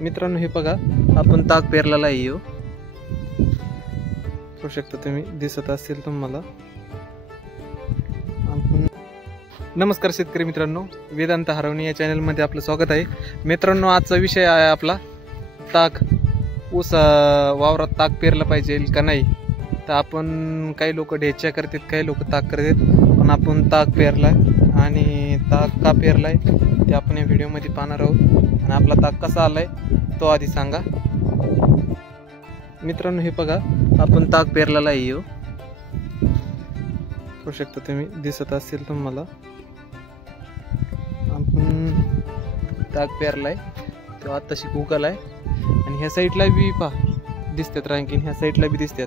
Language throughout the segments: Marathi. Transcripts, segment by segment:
मित्रांनो, हे बघा, आपण ताक पेरलेला आहे. यो पाहू शकता तुम्ही, दिसत असेल तुम्हाला. नमस्कार शेतकरी मित्रांनो, वेदांत हरवणे या चॅनलमध्ये आपलं स्वागत आहे. मित्रांनो, आजचा विषय आहे आपला ताक. ऊस वावरात ताक पेरलं पाहिजे का नाही. तर आपण काही लोक ढेच्या करतात, काही लोक ताक करतात, पण आपण ताक पेरलाय. आणि ताक का पेरलाय ते आपण या व्हिडिओमध्ये पाहणार आहोत. आणि आपला ताक कसा आलाय तो आधी सांगा. मित्रांनो, हे बघा, आपण ताक पेरलेला आहे. यो पाहू शकता तुम्ही, दिसत असेल तुम्हाला. आपण ताक पेरलाय, तो आताशी उगलाय. आणि ह्या साईडला बी पहा दिसतात रांकीन, ह्या साईडला बी दिसतात.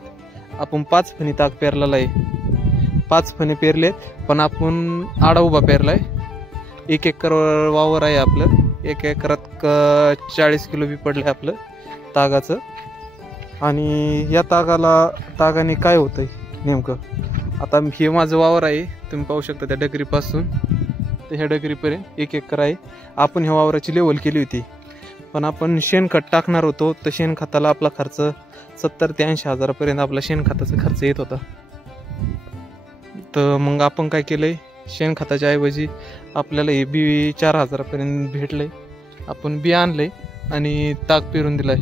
आपण 5 फणी ताक पेरलेला आहे. 5 फणी पेरलेत, पण आपण आडा उभा पेरलाय. 1 एकर वावर आहे आपलं. 1 एकरात 40 किलो बी पडलंय आपलं तागाचं. आणि या तागाने काय होतंय नेमकं, आता हे माझं वावर आहे. तुम्ही पाहू शकता त्या डगरीपासून तर ह्या डगरीपर्यंत 1 एकर आहे. आपण ह्या वावराची लेवल केली होती, पण आपण शेणखत टाकणार होतो. तर शेणखताला आपला खर्च 70 ते 80 हजारापर्यंत आपला शेणखताचा खर्च येत होता. तर मग आपण काय केलंय, शेणखताच्या ऐवजी आपल्याला हे बी 4 हजारापर्यंत भेटलंय. आपण बी आणलंय आणि ताक पेरून दिलाय.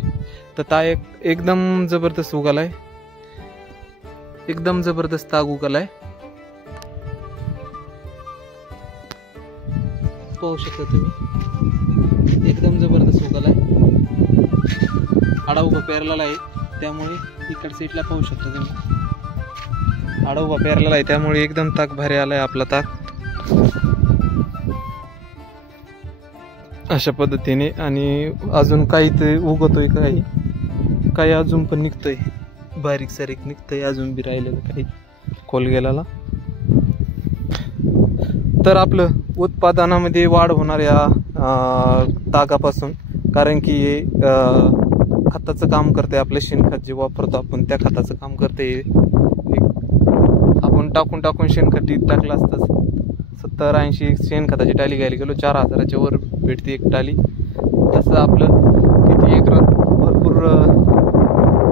तर ताक एकदम जबरदस्त उगलाय, एकदम जबरदस्त ताक उगलाय. पाहू शकता तुम्ही, एकदम जबरदस्त उगलाय. आडा उभा पेरलेला आहे, त्यामुळे इकडच्या साईडला पाहू शकता तुम्ही. आडा उभा पेरलेला आहे, त्यामुळे एकदम ताक भारी आलाय आपला ताक. अशा पद्धतीने. आणि अजून काही ते उगवतोय, काही अजून पण निघतोय, बारीक सारीक निघतंय अजून बी राहिलेलं काही खोल गेलेला. तर आपलं उत्पादनामध्ये वाढ होणार या तागापासून, कारण की हे खताचं काम करते. आपलं शेणखत जे वापरतो आपण त्या खताचं काम करते. आपण टाकून शेणखत टाकलं असतं 70-80 शेणखताची टाली घ्यायला गेलो, 4 हजाराच्या वर भेटते एक टाली. तसं आपलं किती एकरात भरपूर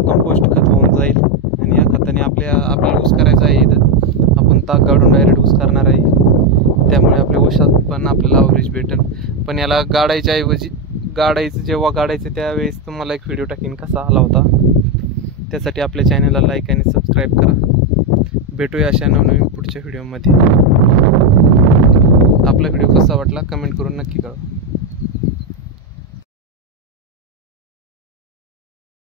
कंपोस्ट खत होऊन जाईल. आणि या खताने आपल्याला ऊस करायचा आहे. इथं आपण ताक काढून डायरेक्ट ऊस करणार आहे, त्यामुळे आपल्या ऊसात पण आपल्याला अवरेज भेटेल. पण याला गाडायच्या ऐवजी जेव्हा गाडायचं त्यावेळेस तुम्हाला एक व्हिडिओ टाकीन कसा आला होता. त्यासाठी आपल्या चॅनलला लाईक आणि सबस्क्राईब करा. भेटूया अशा नवनवीन पुढच्या व्हिडिओमध्ये. आपला व्हिडिओ कसा वाटला कमेंट करून नक्की कळवा.